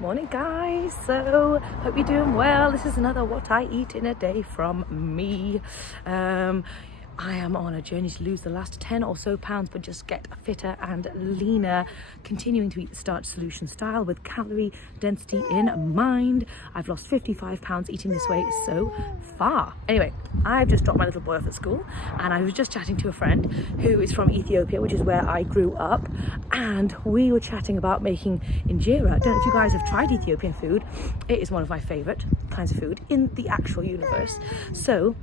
Morning guys, so hope you're doing well. This is another what I eat in a day from me. I am on a journey to lose the last 10 or so pounds, but just get fitter and leaner, continuing to eat the Starch Solution style with calorie density in mind. I've lost 55 pounds eating this way so far. Anyway, I've just dropped my little boy off at school and I was just chatting to a friend who is from Ethiopia, which is where I grew up, and we were chatting about making injera. I don't know if you guys have tried Ethiopian food. It is one of my favorite kinds of food in the actual universe. So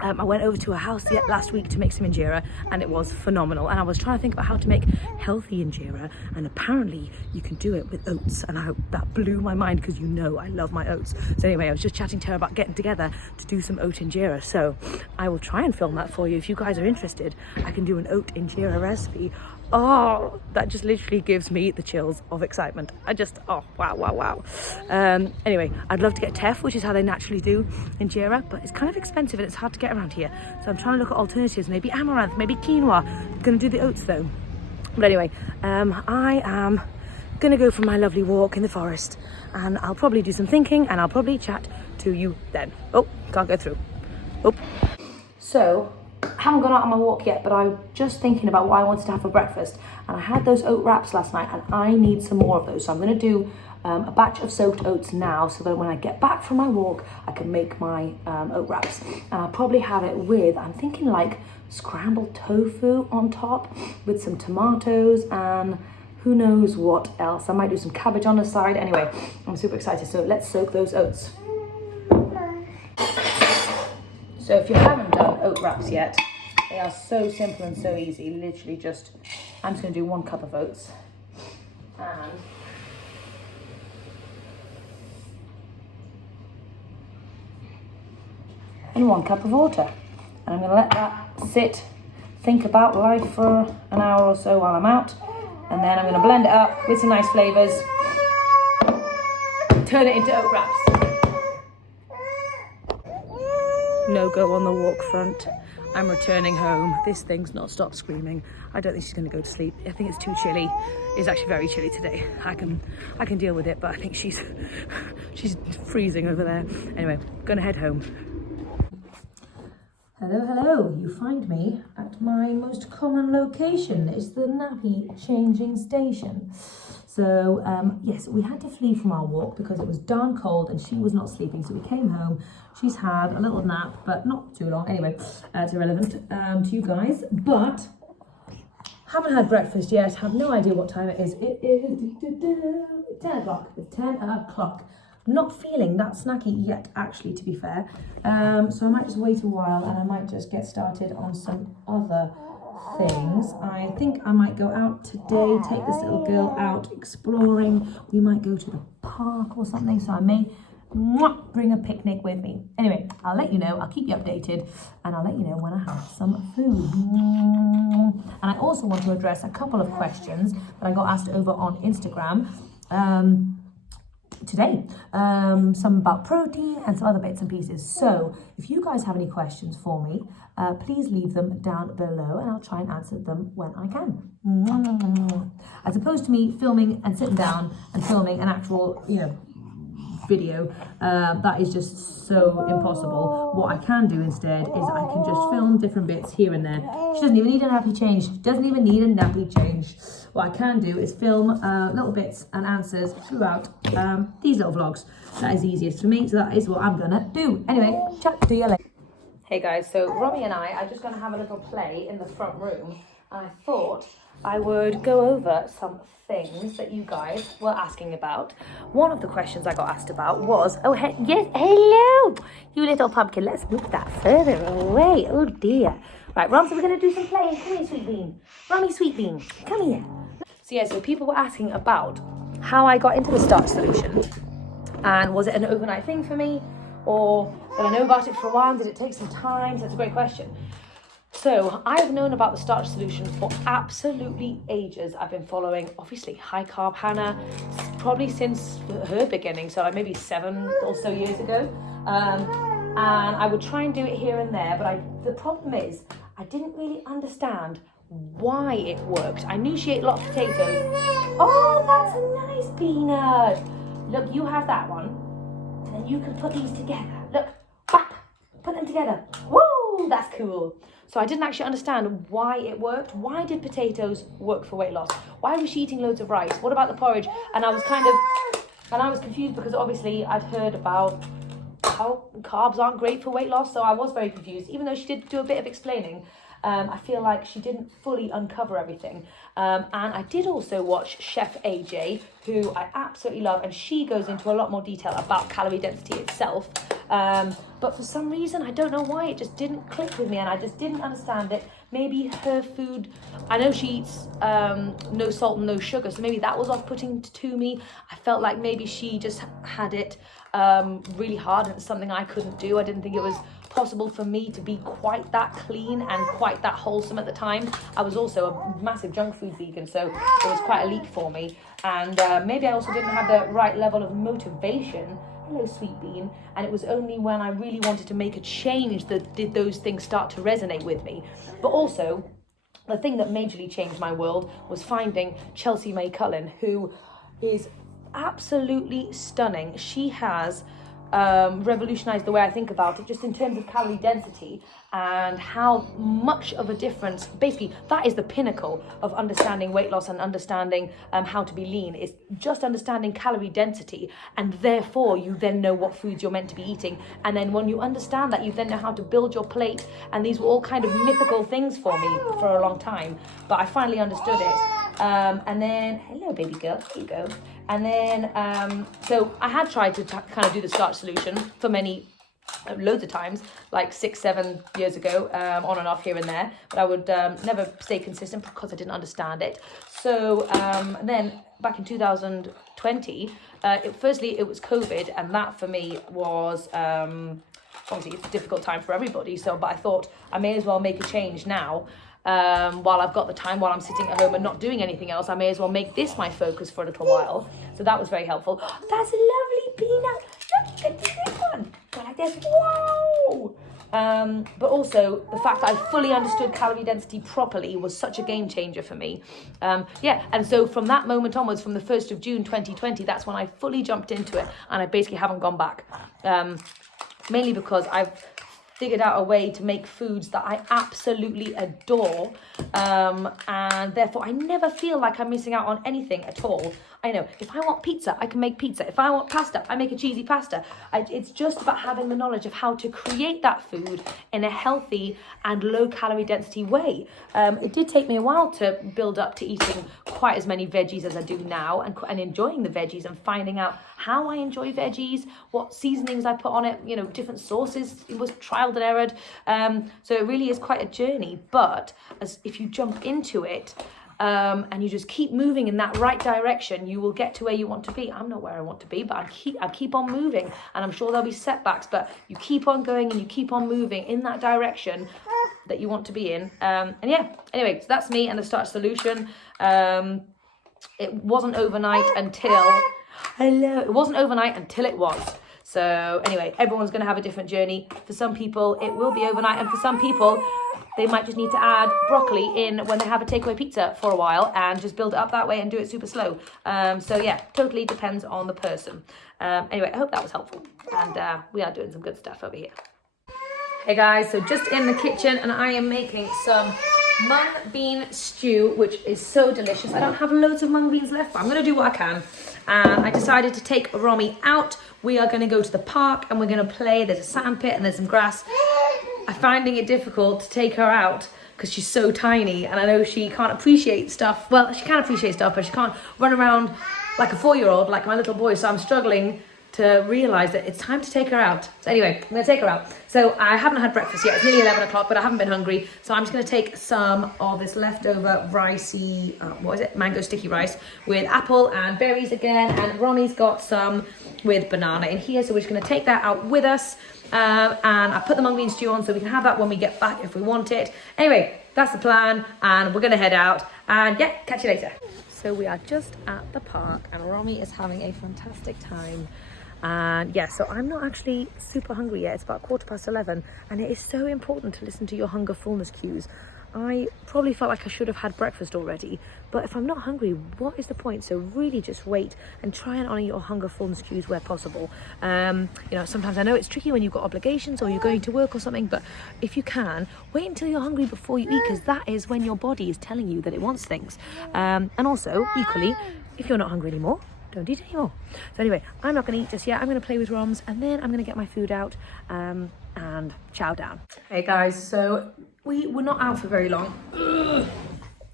I went over to her house last week to make some injera and it was phenomenal. And I was trying to think about how to make healthy injera, and apparently you can do it with oats, and that blew my mind because I love my oats. So anyway, I was just chatting to her about getting together to do some oat injera. So I will try and film that for you. If you guys are interested, I can do an oat injera recipe. Oh, that just literally gives me the chills of excitement. Wow. Anyway, I'd love to get teff, which is how they naturally do injera, but it's kind of expensive and it's hard to get around here. So I'm trying to look at alternatives, maybe amaranth, maybe quinoa. I'm gonna do the oats though. But anyway, I am gonna go for my lovely walk in the forest, and I'll probably do some thinking and I'll probably chat to you then. Oh, can't go through. Oh. So, I haven't gone out on my walk yet, but I'm just thinking about what I wanted to have for breakfast, and I had those oat wraps last night and I need some more of those. So I'm going to do a batch of soaked oats now, so that when I get back from my walk I can make my oat wraps, and I'll probably have it with, I'm thinking like scrambled tofu on top with some tomatoes and who knows what else. I might do some cabbage on the side. Anyway, I'm super excited, so let's soak those oats. So if you haven't done oat wraps yet, they are so simple and so easy. Literally just, I'm just going to do 1 cup of oats and 1 cup of water. And I'm going to let that sit, think about life for an hour or so while I'm out. And then I'm going to blend it up with some nice flavours, turn it into oat wraps. No go on the walk front. I'm returning home. This thing's not stopped screaming. I don't think she's going to go to sleep. I think it's too chilly. It's actually very chilly today. I can deal with it, but I think she's freezing over there. Anyway, gonna head home. Hello. You find me at my most common location. It's the nappy changing station. So yes, we had to flee from our walk because it was darn cold and she was not sleeping. So we came home. She's had a little nap, but not too long. Anyway, it's irrelevant to you guys. But haven't had breakfast yet. Have no idea what time it is. It is 10 o'clock. It's 10 o'clock. Not feeling that snacky yet, actually, to be fair. So I might just wait a while and I might just get started on some other things. I think I might go out today, take this little girl out exploring. We might go to the park or something, so I may bring a picnic with me. Anyway, I'll let you know, I'll keep you updated, and I'll let you know when I have some food. And I also want to address a couple of questions that I got asked over on Instagram today, some about protein and some other bits and pieces. So if you guys have any questions for me, please leave them down below and I'll try and answer them when I can. As opposed to me filming and sitting down and filming an actual, video, that is just so impossible. What I can do instead is I can just film different bits here and there. She doesn't even need a nappy change. She doesn't even need a nappy change. What I can do is film little bits and answers throughout these little vlogs. That is easiest for me, so that is what I'm gonna do. Anyway, chat to you later. Hey guys, so Romy and I are just gonna have a little play in the front room, and I thought I would go over some things that you guys were asking about. One of the questions I got asked about was, yes, hello, you little pumpkin. Let's move that further away. Oh dear. Right, Rom, so we're going to do some playing. Come here, Sweet Bean. Romy, Sweet Bean, come here. So yeah, so people were asking about how I got into the Starch Solution, and was it an overnight thing for me, or did I know about it for a while? Did it take some time? So that's a great question. So I've known about the Starch Solution for absolutely ages. I've been following, obviously, High Carb Hannah, probably since her beginning, so like maybe 7 or so years ago. And I would try and do it here and there, but the problem is I didn't really understand why it worked. I knew she ate lots of potatoes. Oh, that's a nice peanut. look, you have that one, and then you can put these together. Look, bap, put them together. Woo, that's cool. So I didn't actually understand why it worked. Why did potatoes work for weight loss? Why was she eating loads of rice? What about the porridge? And I was confused because obviously I'd heard about how carbs aren't great for weight loss, so I was very confused. Even though she did do a bit of explaining, I feel like she didn't fully uncover everything. And I did also watch Chef AJ, who I absolutely love, and she goes into a lot more detail about calorie density itself. But for some reason, I don't know why, it just didn't click with me and I just didn't understand it. Maybe her food, I know she eats no salt and no sugar, so maybe that was off-putting to me. I felt like maybe she just had it really hard and it's something I couldn't do. I didn't think it was possible for me to be quite that clean and quite that wholesome at the time. I was also a massive junk food vegan, so it was quite a leap for me. And maybe I also didn't have the right level of motivation. Hello, sweet bean. And it was only when I really wanted to make a change that did those things start to resonate with me. But also, the thing that majorly changed my world was finding Chelsea May Cullen, who is absolutely stunning. She has revolutionized the way I think about it, just in terms of calorie density and how much of a difference. Basically, that is the pinnacle of understanding weight loss and understanding how to be lean, is just understanding calorie density, and therefore you then know what foods you're meant to be eating. And then when you understand that, you then know how to build your plate. And these were all kind of mythical things for me for a long time, but I finally understood it. And then, hello baby girl, here you go. And then, so I had tried to kind of do the Starch Solution for loads of times, like 6-7 years ago, on and off here and there, but I would never stay consistent because I didn't understand it. So then back in 2020, firstly it was COVID, and that for me was obviously it's a difficult time for everybody, but I thought I may as well make a change now. While I've got the time, while I'm sitting at home and not doing anything else, I may as well make this my focus for a little while. So that was very helpful. That's a lovely peanut. Look at this one. Go like this. Wow. But also the fact that I fully understood calorie density properly was such a game changer for me. And so from that moment onwards, from the 1st of June 2020, that's when I fully jumped into it, and I basically haven't gone back. Mainly because I've figured out a way to make foods that I absolutely adore, and therefore I never feel like I'm missing out on anything at all. I know if I want pizza, I can make pizza. If I want pasta, I make a cheesy pasta. It's just about having the knowledge of how to create that food in a healthy and low calorie density way. It did take me a while to build up to eating quite as many veggies as I do now, and enjoying the veggies and finding out how I enjoy veggies, what seasonings I put on it, different sauces. It was trialed and errored. So it really is quite a journey, but if you jump into it, and you just keep moving in that right direction, you will get to where you want to be. I'm not where I want to be, but I keep on moving, and I'm sure there'll be setbacks, but you keep on going and you keep on moving in that direction that you want to be in. Anyway, so that's me and the Starch Solution. It wasn't overnight until it was. So anyway, everyone's going to have a different journey. For some people, it will be overnight, and for some people, they might just need to add broccoli in when they have a takeaway pizza for a while and just build it up that way and do it super slow. Totally depends on the person. Anyway, I hope that was helpful, and we are doing some good stuff over here. Hey guys, so just in the kitchen, and I am making some mung bean stew, which is so delicious. I don't have loads of mung beans left, but I'm going to do what I can. And I decided to take Romy out. We are going to go to the park and we're going to play. There's a sand pit and there's some grass. I'm finding it difficult to take her out because she's so tiny, and I know she can't appreciate stuff. Well, she can appreciate stuff, but she can't run around like a 4-year-old, like my little boy. So I'm struggling to realise that it's time to take her out. So anyway, I'm going to take her out. So I haven't had breakfast yet. It's nearly 11 o'clock, but I haven't been hungry. So I'm just going to take some of this leftover ricey, mango sticky rice with apple and berries again. And Ronnie's got some with banana in here. So we're just going to take that out with us. And I put the mung bean stew on so we can have that when we get back if we want it. Anyway, that's the plan. And we're going to head out. And yeah, catch you later. So we are just at the park and Romy is having a fantastic time. And yeah, so I'm not actually super hungry yet. It's about 11:15, and it is so important to listen to your hunger fullness cues. I probably felt like I should have had breakfast already, but if I'm not hungry, what is the point? So really just wait and try and honour your hunger fullness cues where possible. Sometimes I know it's tricky when you've got obligations or you're going to work or something, but if you can, wait until you're hungry before you eat, because that is when your body is telling you that it wants things. And also, equally, if you're not hungry anymore, don't eat anymore. So anyway, I'm not going to eat just yet. I'm going to play with Roms, and then I'm going to get my food out and chow down. Hey guys, so we were not out for very long.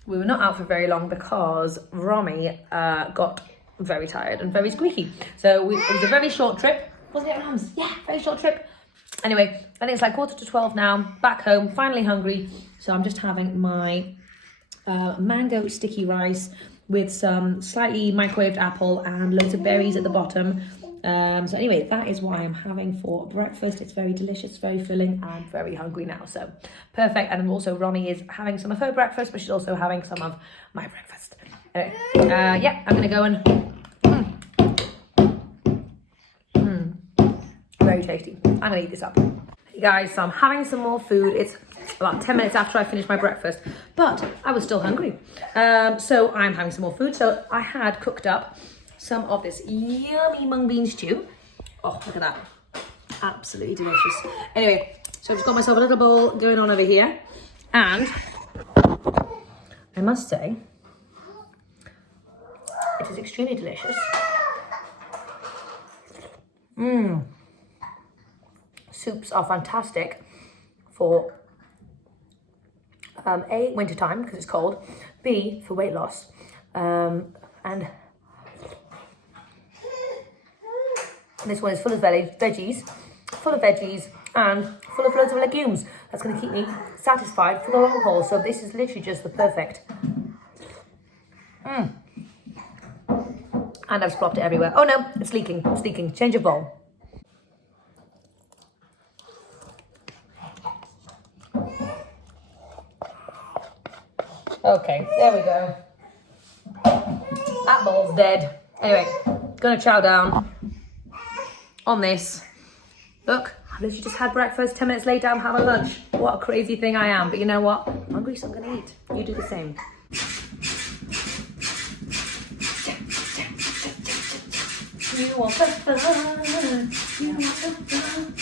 We were not out for very long because Romy got very tired and very squeaky. So it was a very short trip. Wasn't it, Roms? Yeah, very short trip. Anyway, I think it's like 11:45 now. Back home, finally hungry. So I'm just having my mango sticky rice with some slightly microwaved apple and loads of berries at the bottom. So anyway, that is what I am having for breakfast. It's very delicious, very filling. I'm very hungry now, so perfect. And also Ronnie is having some of her breakfast, but she's also having some of my breakfast. Anyway, yeah, I'm gonna go and very tasty. I'm gonna eat this up. Hey guys, so I'm having some more food. It's about 10 minutes after I finished my breakfast, but I was still hungry. So I'm having some more food. So I had cooked up some of this yummy mung bean stew. Oh, look at that. Absolutely delicious. Anyway, so I've just got myself a little bowl going on over here. And I must say, it is extremely delicious. Soups are fantastic for A, winter time because it's cold, B, for weight loss, and this one is full of veggies, and full of loads of legumes. That's going to keep me satisfied for the long haul. So this is literally just the perfect. And I've splopped it everywhere. Oh no, it's leaking. It's leaking. Change of bowl. Okay, there we go. That bowl's dead. Anyway, gonna chow down on this. Look, I literally just had breakfast. 10 minutes later, I'm having lunch. What a crazy thing I am. But you know what? I'm hungry, so I'm gonna eat. You do the same. You want the fun. You want the fun.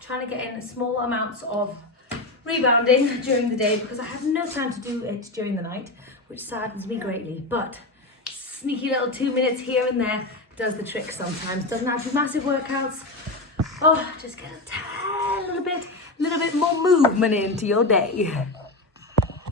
Trying to get in small amounts of rebounding during the day because I have no time to do it during the night, which saddens me greatly. But sneaky little 2 minutes here and there does the trick sometimes. Doesn't have to be massive workouts. Oh, just get a little bit more movement into your day.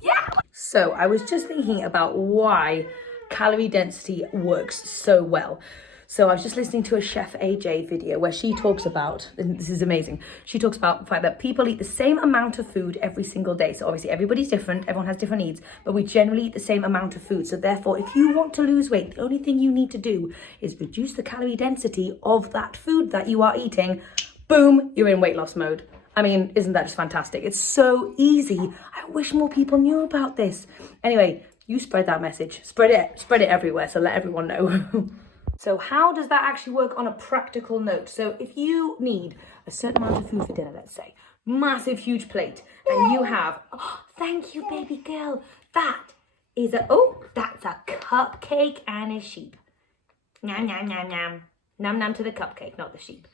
Yeah. So I was just thinking about why calorie density works so well. So I was just listening to a Chef AJ video where she talks about, and this is amazing, she talks about the fact that people eat the same amount of food every single day. So obviously everybody's different, everyone has different needs, but we generally eat the same amount of food. So therefore, if you want to lose weight, the only thing you need to do is reduce the calorie density of that food that you are eating. Boom, you're in weight loss mode. I mean, isn't that just fantastic? It's so easy. I wish more people knew about this. Anyway, you spread that message. Spread it everywhere, so let everyone know. So how does that actually work on a practical note? So if you need a certain amount of food for dinner, let's say, massive, huge plate, and you have, oh, thank you, baby girl. That's a cupcake and a sheep. Nom, nom, nom, nom. Nom, nom to the cupcake, not the sheep.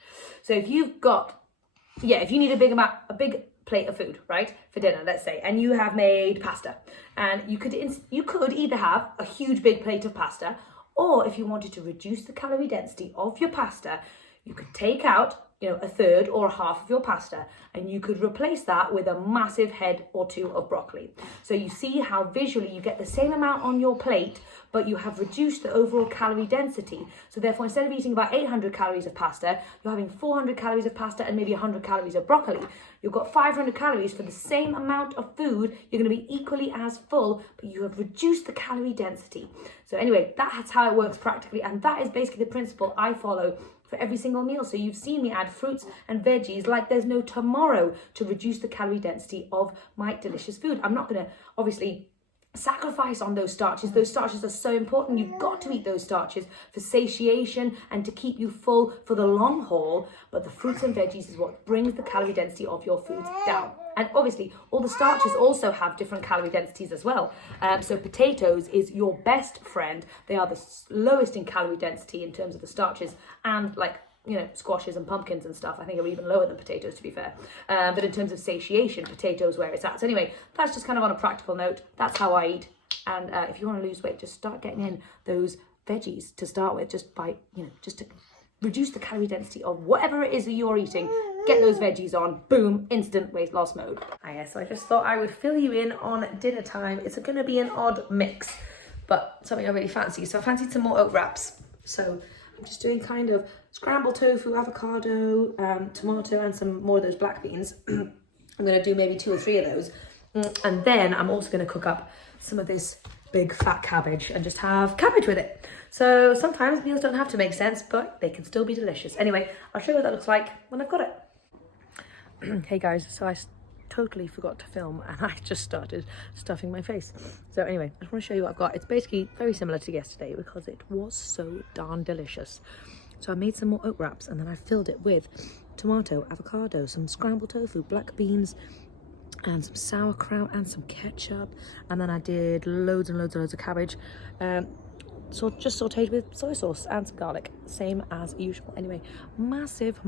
So if you've got, if you need a big plate of food, right, for dinner, let's say, and you have made pasta, and you could either have a huge big plate of pasta, or if you wanted to reduce the calorie density of your pasta, you could take out, a third or a half of your pasta, and you could replace that with a massive head or two of broccoli. So you see how visually you get the same amount on your plate, but you have reduced the overall calorie density. So therefore, instead of eating about 800 calories of pasta, you're having 400 calories of pasta and maybe 100 calories of broccoli. You've got 500 calories for the same amount of food. You're going to be equally as full, but you have reduced the calorie density. So anyway, that's how it works practically. And that is basically the principle I follow for every single meal. So you've seen me add fruits and veggies like there's no tomorrow to reduce the calorie density of my delicious food. I'm not going to obviously sacrifice on those starches. Those starches are so important. You've got to eat those starches for satiation and to keep you full for the long haul. But the fruits and veggies is what brings the calorie density of your foods down. And obviously, all the starches also have different calorie densities as well. So potatoes is your best friend. They are the lowest in calorie density in terms of the starches, and like, you know, squashes and pumpkins and stuff, I think, are even lower than potatoes, to be fair. But in terms of satiation, potatoes where it's at. So anyway, that's just kind of on a practical note. That's how I eat. And if you want to lose weight, just start getting in those veggies to start with, just by, you know, just to reduce the calorie density of whatever it is that you're eating. Get those veggies on, boom, instant weight loss mode. So I just thought I would fill you in on dinner time. It's going to be an odd mix, but something I really fancy. So I fancied some more oat wraps. So I'm just doing kind of scrambled tofu, avocado, tomato, and some more of those black beans. I'm going to do maybe 2 or 3 of those. And then I'm also going to cook up some of this big fat cabbage and just have cabbage with it. So sometimes meals don't have to make sense, but they can still be delicious. Anyway, I'll show you what that looks like when I've got it. Hey guys, so I totally forgot to film and I just started stuffing my face. So anyway, I just want to show you what I've got. It's basically very similar to yesterday because it was so darn delicious. So I made some more oat wraps and then I filled it with tomato, avocado, some scrambled tofu, black beans, and some sauerkraut and some ketchup. And then I did loads and loads and loads of cabbage. So just sauteed with soy sauce and some garlic, same as usual. Anyway, massive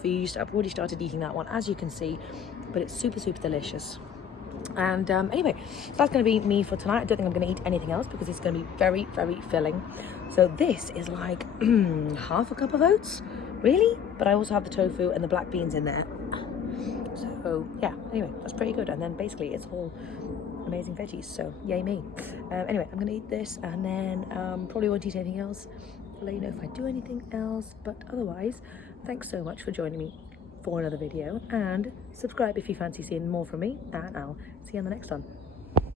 feast. I've already started eating that one, as you can see, but it's super delicious. And anyway, so that's going to be me for tonight. I don't think I'm going to eat anything else because it's going to be very filling. So this is like half a cup of oats, really? But I also have the tofu and the black beans in there. So yeah, anyway, that's pretty good. And then basically it's all amazing veggies, so yay me. Anyway, I'm gonna eat this and then probably won't eat anything else. I'll let you know if I do anything else, but otherwise, thanks so much for joining me for another video, and subscribe if you fancy seeing more from me, and I'll see you on the next one.